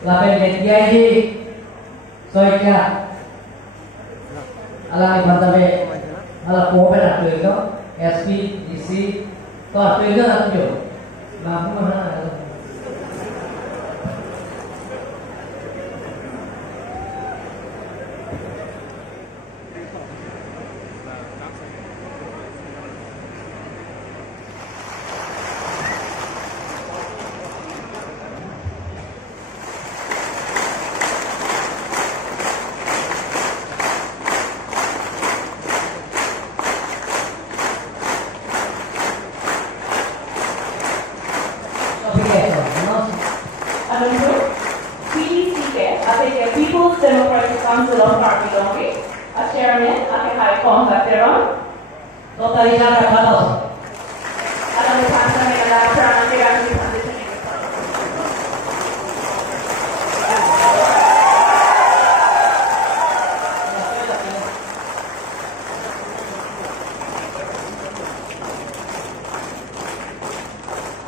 Lapen DIY soalnya ala ibaratnya ala power atau itu SP DC to atau itu atau lampu mana People's Democratic Council of Party a chairman at the High Congress. Totalitas terbatas. Alam mo pa sa mga lahat ng tirang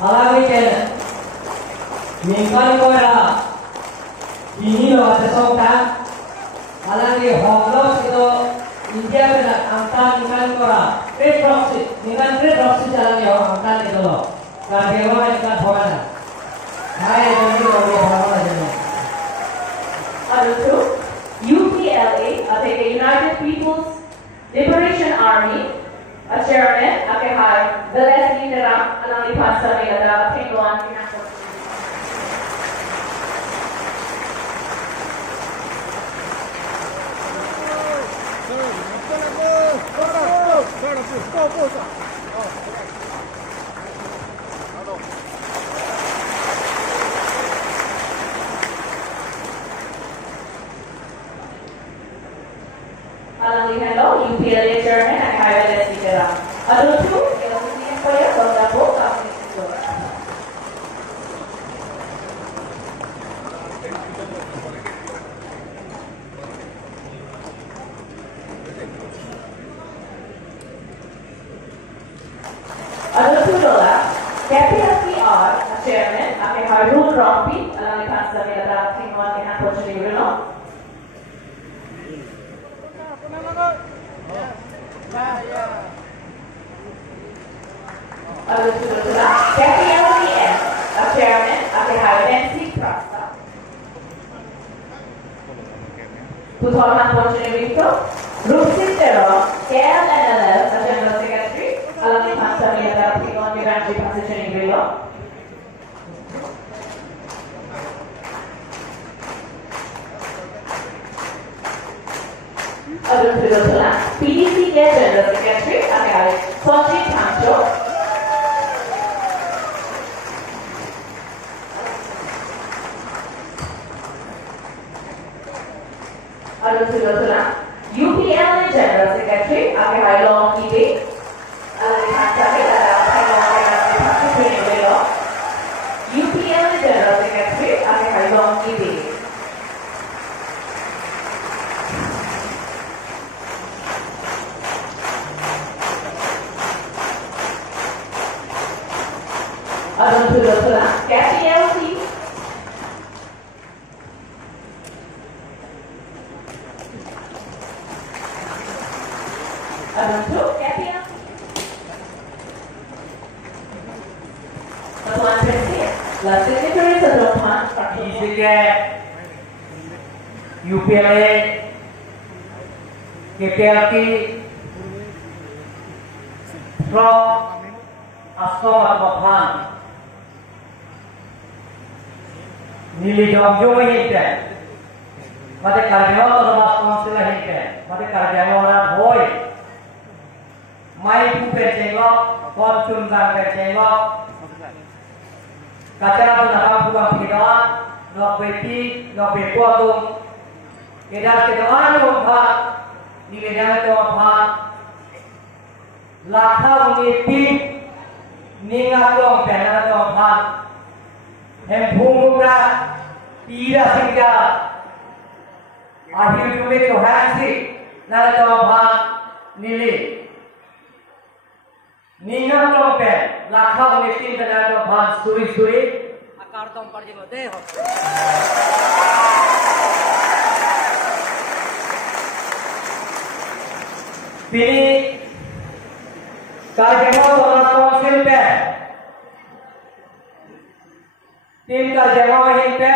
Alami kena mingkal kora ini loh ada songkang alami honglos itu India beda angka mingkal kora trade proxy mingkal trade proxy jalan ya angka itu loh karena orang ikan horan saya itu orang horan aja Other two, UPLA, the United People's Liberation Army, a chairman at the High, the Leslie Terang, along the Pasta Megada, Penguan, along the hello, UPLA chairman at High, the Leslie Terang. Other two, KPLPR, a chairman, at Harun Rompi, along the Pasta Megada, Penguan, and unfortunately, KPLPN, a chairman at the High Nancy Prasta. Puthol unfortunately, Rupsit Terror, KLNLL, a general secretary, along the Pasta Megada, Penguan, and Ranji position in Grilo. PDC General Secretary at Sonjit Tangcho. UPLA General Secretary at Long Kite. UPLA General Secretary at Long Kite. KPLC. UPLA, KPLT, Prof. Askom Atmapan, Nili Jomjo Hinte, Mate Karjama Thomas Council Hinte, Mate Karjama orang Boy, Mai Pupe Cengok, Fortune Zang Cengok, Kacana Tunaka Puang Pidawan, Nok Beti, Nok Bepuatum, Kedar Kedoan Lompat, Nili Jama Lompat, Lakau Nipi, Ninga Long Penana Lompat, Hempumuka, Tira singga akhir dume ko hansi nala to bha nili ninga to pe lakha metin kana to bha suri suri akar tom parjibo de ho pini karjemo solar council pe tim karjemo hin pe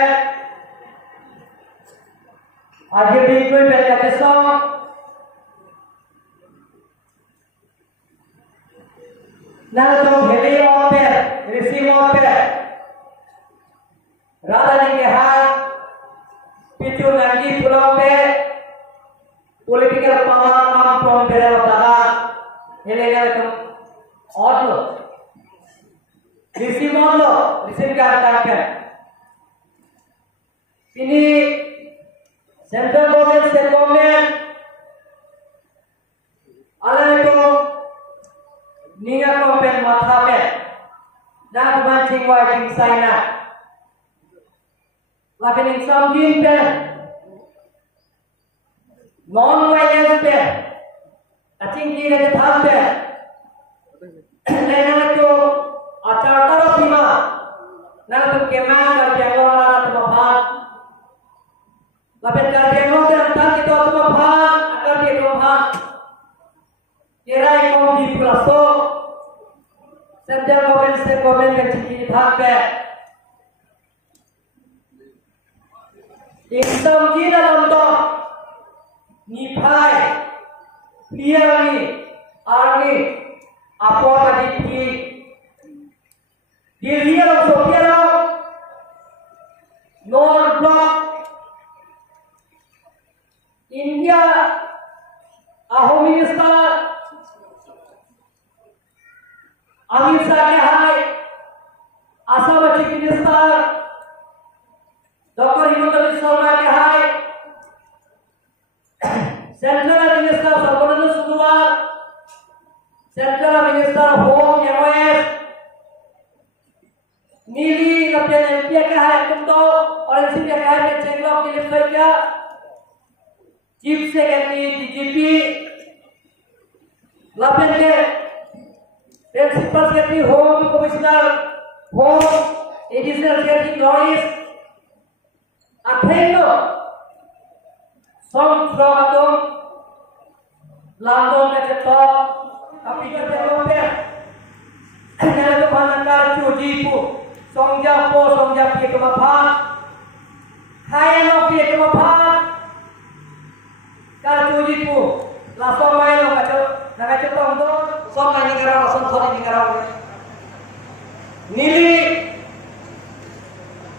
आगे भी कोई पहले कैसा ना तो हेली और पे ऋषि और पे राधा जी के हाथ पितु नंगी पुलाव पे पॉलिटिकल पावर काम फ्रॉम बेरे बताना हेले गए तुम और लो ऋषि मान लो ऋषि का अटैक है इन्हीं Central government, state government, alai to ninga kompen matha pe, dan bancing wa jing saina, lakin insam jin pe, non-violence pe, acing kiri ke thal pe, nena to acar taro pima, nang tu keman kerja orang tu bahan. Lapet karjemo dan tan kita tu bahan akan dia bahan kirai kom di plaso central government state government ke ciki thakbe insam ji dalam to niphai piani arni apo tadi di real sopiano non block India, Home Minister, Amit Shah ke hai, Assam Chief Minister, Dr. Himanta Biswa Sharma ke hai, Central Minister Sarbananda Sonowal, Central Minister Home MOS, Nili Kapten MP ke hai, Kumto, और इसी के hai के चेंगलों के लिए क्या Chief Secretary, DGP, Lapente, Principal Secretary, Home Commissioner, Home, Additional Secretary, Lois, Atheno, Song Slogatum, Lambon Keto, Kapika Telope, Nelo Panakar Chujipu, Song Japo, Song Japi Kemapan, Hayano Pi Kemapan, Kalau tujuh langsung main lo kacau, nak kacau tongdo, som main negara langsung sorry negara. Nili,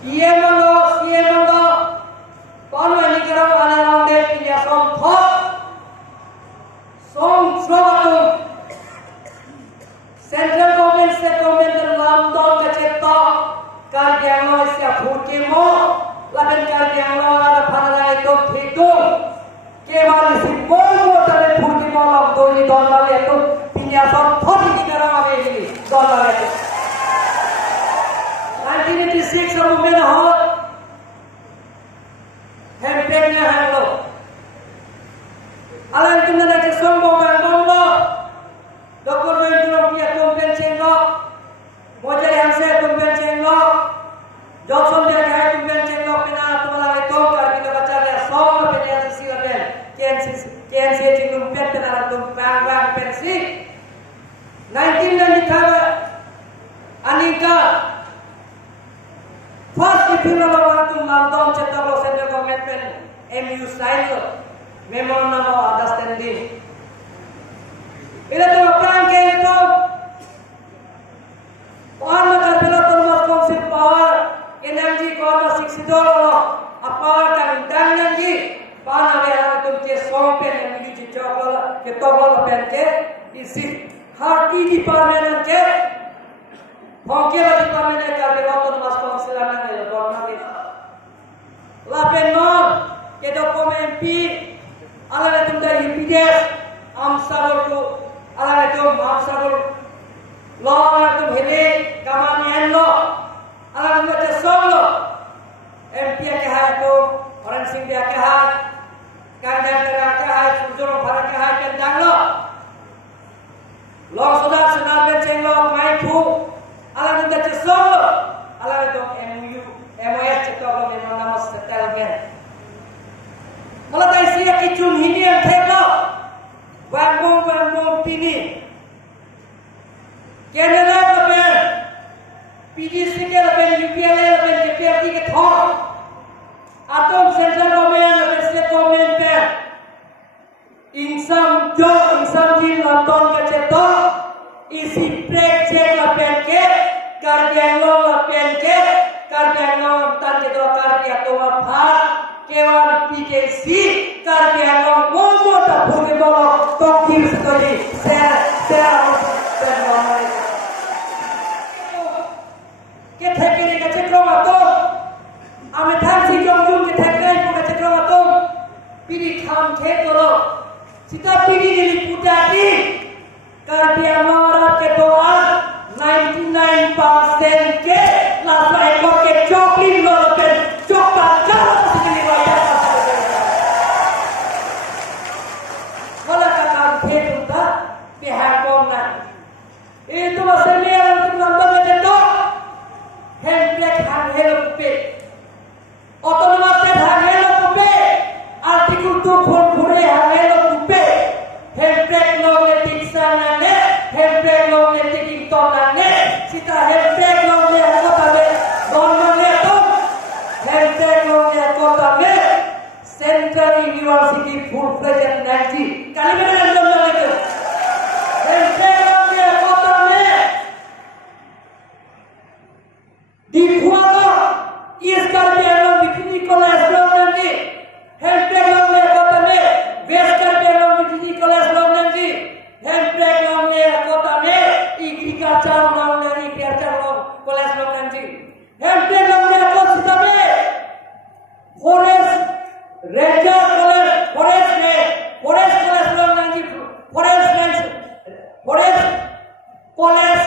iya manggo, kau main negara mana orang deh pilih som thot, som slogatum, central government, state government dan lamdon kacau, kerja lo siap hutimo, lakukan kerja lo ada pada itu hitung. केवल सिंबल को तले फूटी मालम दोनी डॉलर ले तो पिनिया सब थोड़ी की तरह आ गई डॉलर ले 1986 अब मेरा हो हेम्पेन ने है लो अलाइन तुमने ने संबो बैंगलो डॉक्यूमेंट लो किया तुम पेंशन लो मुझे हमसे तुम पेंशन लो जॉनसन दे के तुम पेंशन लो बिना तुम्हारा तो करके तो बच्चा ले 100 पे सी level KNC tinggal pet dalam tumpang pensi 1995 Anika first April waktu London cetak central government pen MU sign memorandum of understanding itu tuh perang ke itu orang macam pelotong konsep power energy kalau 60 dolar apa kan dan lagi पाना में आना तुमचे सॉन्ग पे नहीं जी चौकला के तोगला पेन के इसी हर की डिपार्टमेंट के होके वाली डिपार्टमेंट का के लोग तो मस्त काउंसिलर ना है दोनों के लापेन नॉन के डॉक्यूमेंट पी अलग तुम दा यूपीएस आम सारों को अलग तुम आम सारों लॉ तुम हेले कमानी एन लॉ अलग तुम चे song law MP ke hai tu orang sing dia ke hai kandan ke hai sujur phara ke hai pen dang lo long sudah senal pen ceng lo mai pu ala nda che so ala to MOS che to lo men nama settlement ala dai sia ki chun hini an thek lo wan bom pini Canada lo pen PGC ke lo pen UPL lo pen JPRD ke thor atom central government lo pen state government pen insam din London ke cheto isi break check lo pen ke kardiang lo pen ke kardiang lo tan ke do kardiang to pha kewan PKC kardiang lo momo ta bhuge bolo to kim story share ke thekere ke chekro to ame thang si jong ke thekre ke chekro to piri kham the toro sita piri ni putati kardiang lo ke to 99% ke lasai ko ke choklin lo pen chokta ka sini waya wala ka kam the ta bihar kom na itu masih lihat untuk nambah mencetok handbrake hang-helo kupe otonomous set hang-helo kupe artikel 2 phone hang-helo kupe handbrake magnetic sanane handbrake magnetic intonane sita handbrake magnetic kotabe donmane to handbrake magnetic kotabe Central University full-fledged Nancy kalimantan donmane to handbrake magnetic kotabe di Kuala Iskardiano Bikini College Londonji handbrake magnetic kotabe Westkardiano Bikini College Londonji handbrake magnetic kotabe agriculture College Londonji handbrake magnetic kotabe Forest Ranger College Forest College Londonji Forest College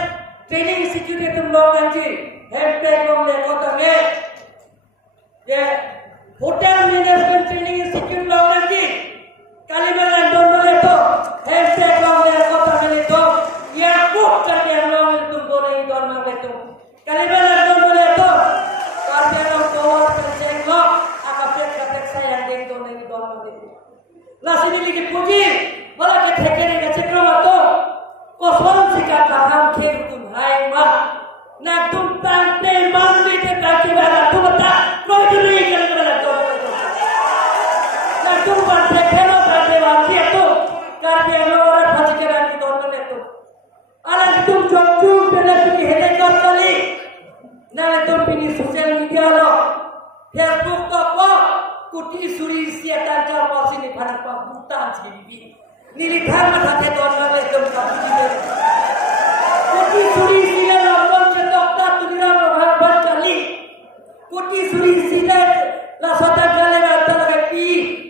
Training Institute Londonji handbrake magnetic kotabe ye Hotel Management Training Institute Londonji Kalimantan donmane to handbrake magnetic kotabe to airport kardiang lo tum done donmane to Kalimantan donmane to kardiang tower penceng lo akapet sayang deng donne donmane to lasini ligi puji bala ke thekere ke chekro to kosong sika kaham khek tum hai ma na tum tante mandi ke kaki bala tum ta koi duri ke bala to na tum ban thekero tante wati to kardiang lo ora phaji ke rani donmane to ala tum jom pena ki hele kali na tum pini social media lo Facebook to ko kuti suri sia tancar pasini phana pa butan jibi nili dharma thake donmane tum kapiji kuti suri sia lo kon che dokta tunira bhag bhag kali kuti suri sia la sata gale na talaga pi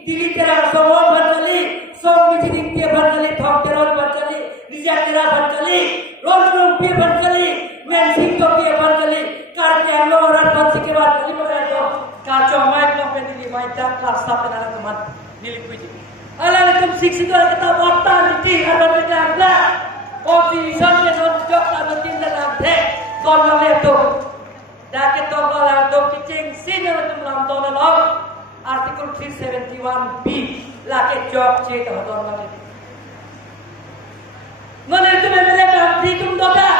dili tera somo bhag kali som bijin ke bhag kali thok tera bhag kali rija tera bhag kali rom pe bhag kali men sing to pe bhag kali kardiang lo rat bhag ke bhag kali bhag to kaco mai lo pe dili mai tak laksa pe na teman nili puji ala tum siksito kita mortality ada bedagla opi sampai non jok ada tindak ante don le to da ke to bala do kicing sin na tum lam don lo article 371B la ke jok che to don le non itu MLA bang tum do ta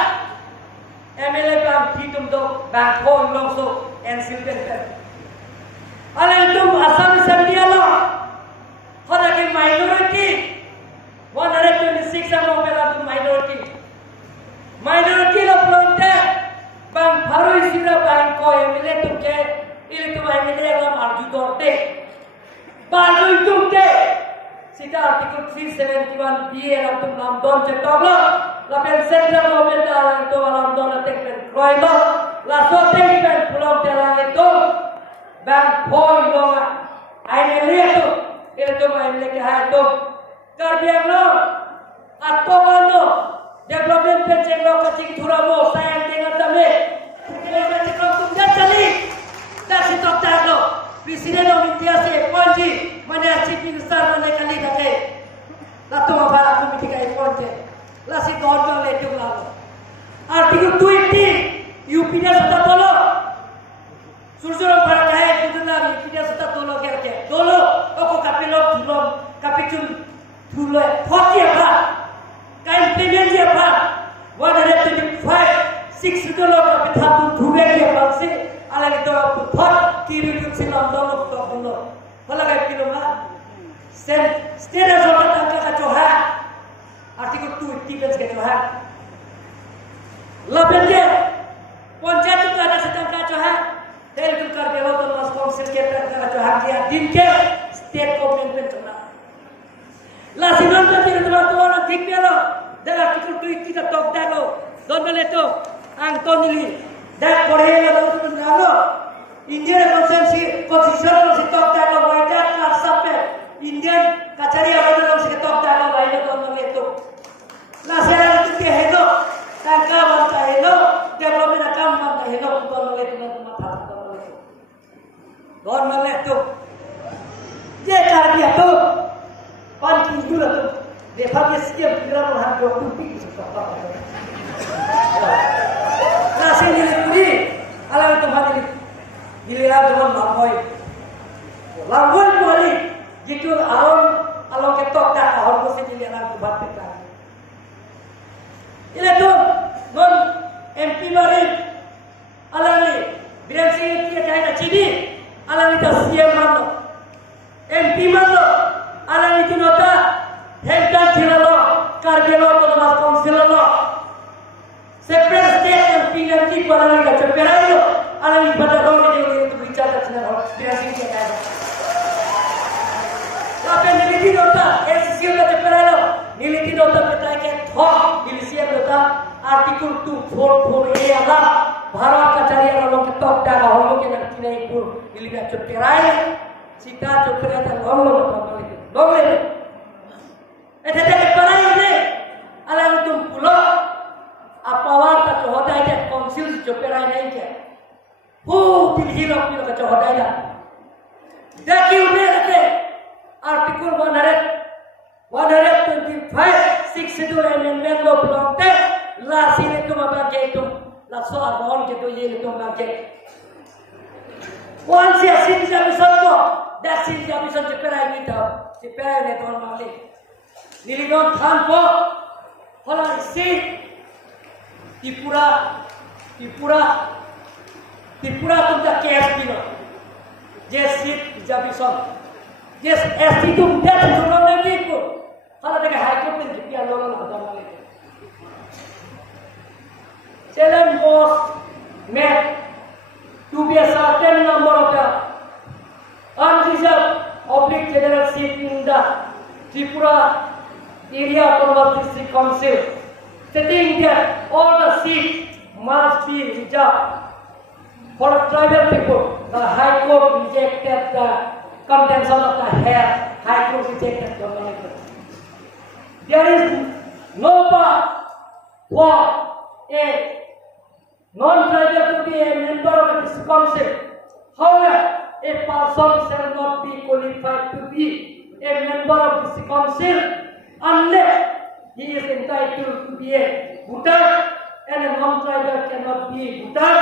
MLA bang tum do bang phone long so and silken ala tum asam samdia lo hoda ke minority 126 among the minority lo plonte bang baru isira bang ko emile tumke ili tu emile lam arju dorte baru tumte sita article 371B era tum nam don chetoglo la pen central government ala to alam don tekren kroilo la sote pen plonte la to bang phoi lo emile to ili tu emile ke ha to kardiang lo atau ano development penceng lo kacing thuramo sayang dengan dame development lo tum jali dah si tok Presiden of India se ponji mana chief minister mana kali kate lato mabara komiti ka ponje lasi dorjo le tu lago article 20 UP nya sudah tolo surjoro para kae kuduna UP nya sudah tolo ke tolo oko kapilo tulom kapicun tulo photi apa kain premium je apa 125 6 tolo kapithatu dhube ke balse alagi to phot kiri tu silam dolo dolo halaga kilo ma status of tangka ka choha article 2 defense ke choha labenge panchayat तो ada sedang kacau है dari tu कर देवो तो मस काउंसिल के प्रकार कacau है किया दिन के स्टेट गवर्नमेंट में चला ला सिद्धांत के द्वारा तो वाला ठीक पेलो dari artikel 2 kita tok dago don itu Antonili dak korea lo tu dago Indian constitution si tok dago waida ka sape Indian kachari awal si tok dago waida don itu la sera tu ke hedo tangka banta hedo development akam banta hedo don itu mata don itu don itu je kar dia tu panci dulu tu dia pakai setiap gram harga 20 juta nasi ni ala itu hati giliran dengan lamboy balik jitu alon ketok dah ahon mesti giliran tu hati kan ini tu non MP baru ala ni biasa dia kaya ciri ala ni dah siap mana MP mana ala ni tu nota Hentan Chilalo, Cargelo, Thomas Consilalo, separate state and finger keep Palanga, Chaperayo, Alan Badaloni to be charged in the dressing case. La Penilitota, SCU Chaperalo, Nilitota Petake, Hawk, Ilisiata, Article 244A, Bharat Kacharia, Top Dana, Homokan and Tinapur, Ilika Chaperayo, Sika Chapera, and Lomel. Itu jadi perai ini, alam itu pulau, apa warta coba aja konsil coba perai ini je, pilih ke coba aja. Jadi udah ada artikel 125 6 itu amendment lo belum teh, lah sini tu macam itu, lah soal bon gitu je itu macam. Once ya sini jadi satu, dah sini jadi satu perai ini tu, si perai ini tuan malik. Niligon Thanpo, Hola isi Tripura तुमचा case pillow जे सीट जबिसन जे एसटी तुम डेथ जोड़ो नहीं को हाला देखे high court में जिपिया लोगों ने बता माले challenge was made to be a certain number of the unreserved oblique general seat in the Tripura area Autonomous District Council, stating that all the seats must be reserved for tribal people. The High Court rejected the contention of the High Court rejected the matter. There is no path for a non-tribal to be a member of this council. However, a person shall not be qualified to be a member of this council unless he is entitled to be a voter, and a non-tribal cannot be a voter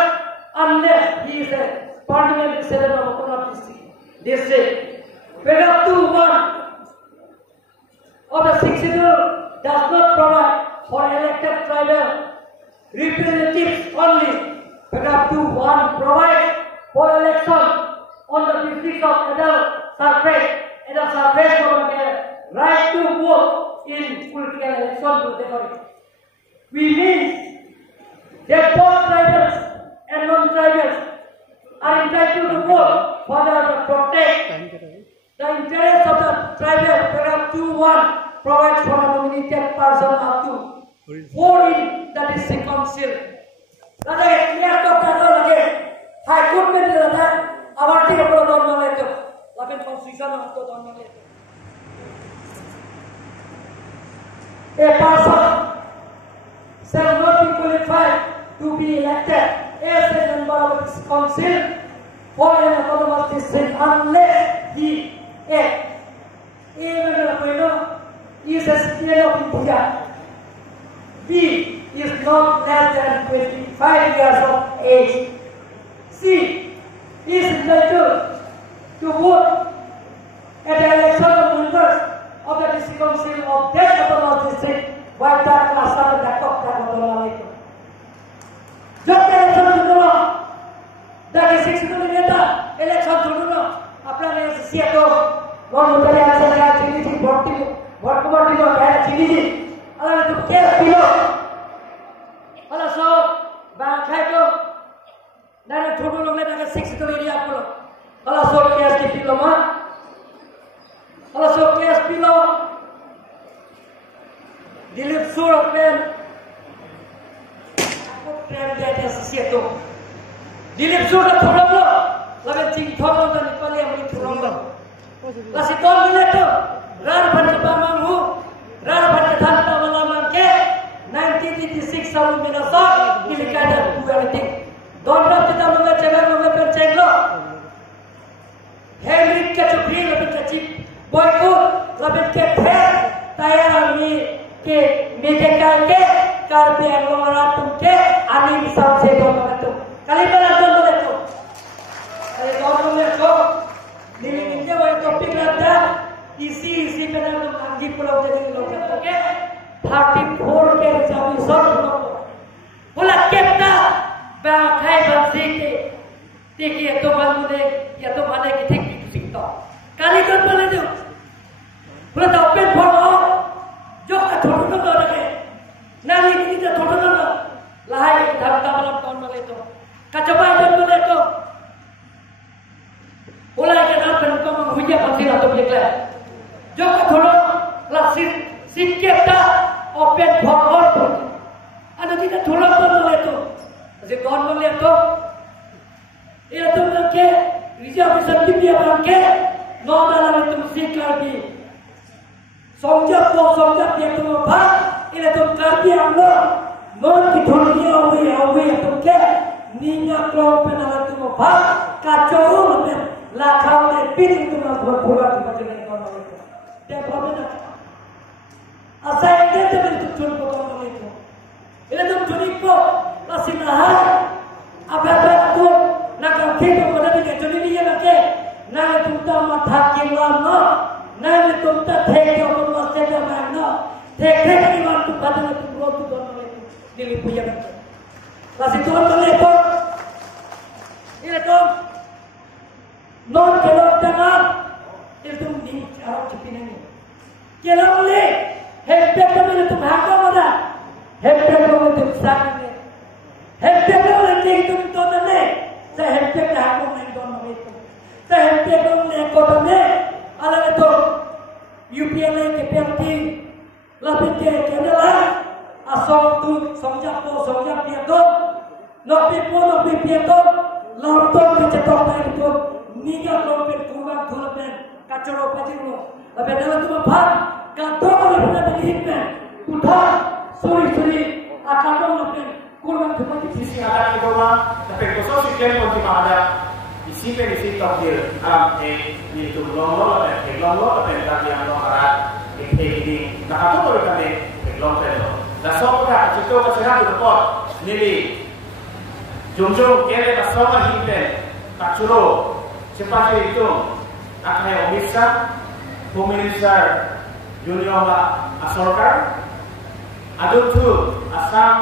unless he is a permanent resident of Autonomous District. Paragraph 2(1) of the 6th schedule does not provide for elected tribal representatives only. Paragraph 2(1) provides for election on the basis of adult suffrage and the suffrage of their right to vote in political election to the body. We mean that both tribals and non-tribals are entitled to vote for the protect the interest of the tribal. Paragraph 2(1) provides for a nominated person up to 4 in the district council. Lagi clear to kata lagi High Court में दिलाता अवार्टी का पूरा दौर माले तो लेकिन constitution में तो दौर माले a person shall not be qualified to be elected as a member of this council for an autonomous district unless he is a citizen of India. B is not less than 25 years of age. C is entitled to vote at the election of members of the district council of that autonomous district while that master the top autonomous. Just election dulu, dari 60 meter election dulu, apa yang siap tu, orang muda yang saya ciri Wortman di bawah ciri, alam itu kes bilo, alam so bangkai tu, dari dulu orang mereka 60 area pula, alam so kes di bilo mah, alam so kes bilo, Dilip Surah pen, aku pen dia ada sesuatu, Dilip Surah thorong lo, lawan cing thorong tu ni pali yang ni thorong lo, lasi tahun ni tu. Rara pada pamanghu, rara pada tanpa melaman ke 1986 tahun minasok dilikada duality. Donor kita mengajar pencenglo. Henry kecupri lebih kecil, boyku lebih kecil. Tayar ni ke mereka ke karbian longaratum ke ani bisa sedon itu. Kali mana donor itu? Kali donor itu, nilainya boy topik rata. Isi penang anggi pulau jadi lokal ke 34 ke jami sor pula kita bangkai bangsi ke tiki itu mana kita sikto kali kan boleh tu pula tahu pen photo jok thorong tu lagi nani kita thorong tu lahai kita malam tahun boleh tu kacoba itu boleh tu pula kita pen kau menghujat bangsi atau beriklan jok thorong laksir sikit tak open for ada tidak thorong tu boleh tu jadi tahun boleh tu ia tu ke rijal bisa dia bangke normal itu sikar di songjap dia tu apa ia tu karbi amlo non ki thorong awe tu ke ninya kro penala tu apa kacau le lakau le pin tu mas berpura tu macam ni dia problem asal dia tu tujuan program itu ini tu tujuan itu masih nahar apa tu nak kita pada dia tujuan ini yang ke nak kita mata kilama nak kita thek orang masih ada mana thek ni waktu pada tu program itu dilipu yang ke masih tujuan itu ini tu non kelak dengar itu di cara cipinang ini. Kalau boleh, hebat kami itu bangga mana? Hebat kami itu besar ni. Hebat kami itu tuan ni. Saya hebat dah aku main tuan itu. Saya hebat kami kota ni. Alam itu UPL KPMT lebih ke kenal asal tu songjap dia tu. Nopi dia tu. Lampau kecetok itu. Niga lompet kurang thulapen kacoro patiro abe dalam tu apa kadang orang pernah dihitkan udah suri akadong lompet kurang tempat di sisi ada di bawah tapi khusus sekian pun cuma ada isi tokil alam itu lomlo tapi tadi yang lokarat ini nak apa boleh kami lompet dah soalnya itu kesehatan report nili jumjung kere dah soal himpen kacoro seperti itu akhirnya bisa pemerintah junior asorkan ada tu asam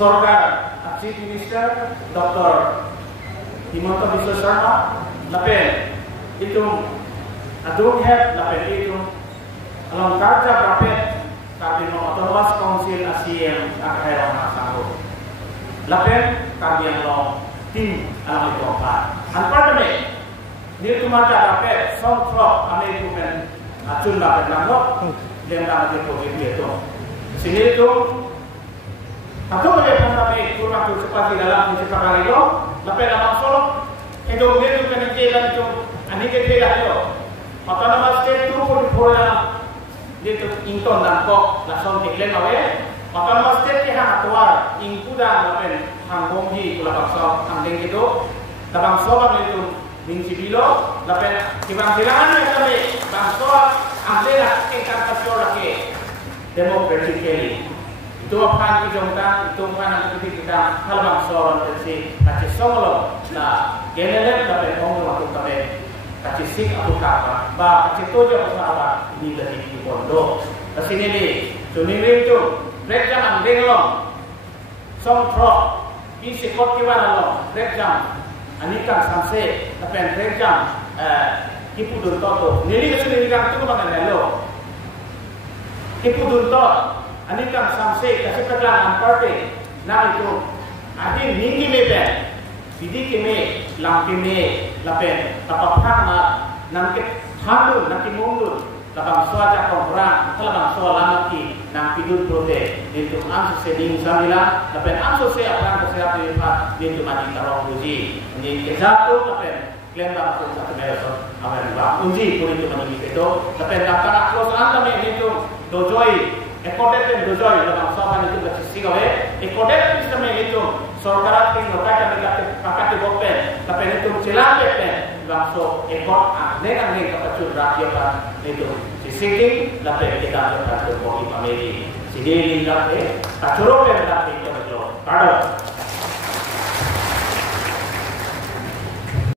sorkan Chief Minister Dr. Himanta Biswa Sharma lapen itu adung head lapen itu alam kerja lapen kabino autonomous council ASEAN akhirnya menasanggup lapen kabian long tim alam itu apa? Anpar ni, dia tu macam apa? Soundtrack ane itu kan acun lah penamlo, dia nak dia boleh dia tu. Sini tu, atau boleh kami kurang tu cepat di dalam sekarang itu, lepas dalam solo, itu dia tu kan jalan itu, ane kita itu, maka nama state tu pun boleh dia tu inton dan kok langsung declare away. Maka nama state yang atuar ingkudan lepas hanggongji pula paksa hanggeng itu Labang soal itu mingsi bilo, lapen kibang silangan yang kami bang soal adalah tingkat pasal lagi demokrasi. Itu apa yang kita yang kita halbang soal tersi kacau solo na general lapen orang waktu kami kacau sing atau kapa, bah kacau tujuh apa ini dari di pondok. Kesini ni, tuning itu mereka ang denglong, songtro, isi kot kiwan long, mereka anikan samse, tapi mereka kipu dunto, nili kesini nikang tu mana nelo, kipu dunto, anikan samse, kasih perjalanan party, nak itu, adi ningi mebe, bidi kime, lam kime, lapen, tapapang na, nangkit handu, nangkit mundur. Labang suaja komporan, labang soalan lagi, nang pidul prote, itu amsu seding samila, tapi amsu se akan kesehatan lipat, itu mati taruh uji, ini kesatu, tapi klaim dapat satu mereka, aman bang uji pun itu mati itu, tapi dapat close anda itu dojoi, ekodet dojoi, labang soalan itu bersih gawe, ekodet sistem itu, sorkarat tinggal kata pakai bopen, tapi itu celaka langsung ekor negang kapacur rakyat itu sisiki lape kita dapat berkopi pameli sideli lape kacuro pe dapat itu kado